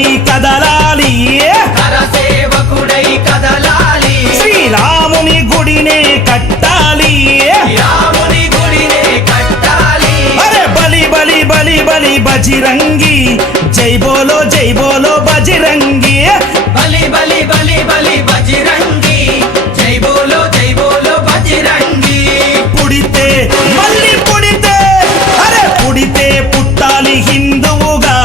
సేవకుడై కదలాలి, సేవకుడై కదలాలి, శ్రీరాముని గుడినే కట్టాలి, రాముని గుడినే కట్టాలి. అరే బలి బలి బలి బలి బజిరంగి, జై బోలో బజిరంగి, బలి బలి బలి బలి బజిరంగి, జై బోలో బజిరంగి. పుడితే మళ్ళీ పుడితే, అరే పుడితే పుట్టాలి హిందువుగా,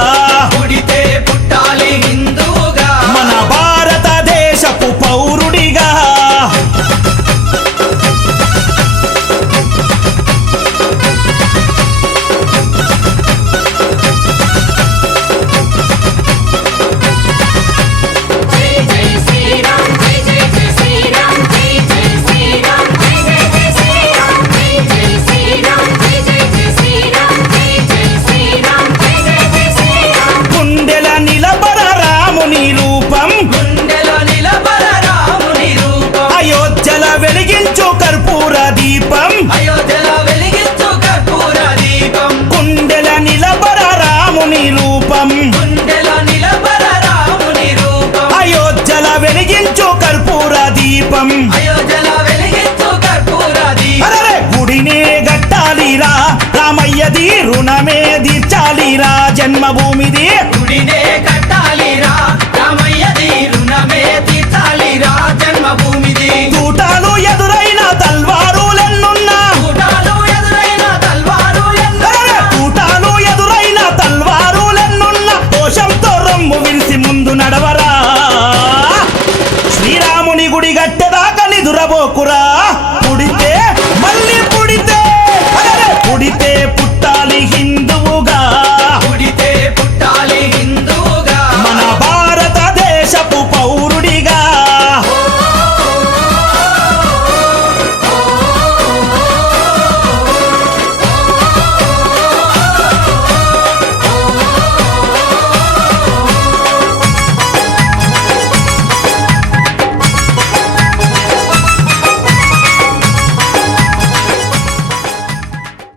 పుడితే పుట్టాలి హిందువుగా, మన భారతదేశపు పౌరుడిగా. గుండెల నిలబర రాముని రూపం, గుండెలో నిలబడ రాముని రూపం, అయోధ్యల వెలిగించు కర్పూర దీపం, అయోధ్యలో వెలిగించు కర్పూర దీపం. గుండెల నిలబర రాముని రూపం, గుండెలో నిలబడ రాముని రూపం, అయోధ్యల వెలిగించు కర్పూర దీపం. అయోధ్యలో వెలిగించు కర్పూర దీపం. అరే గుడినే గట్టాలిరా, రామయ్యది రుణమే తీర్చాలిరా, జన్మభూమిది గుడినే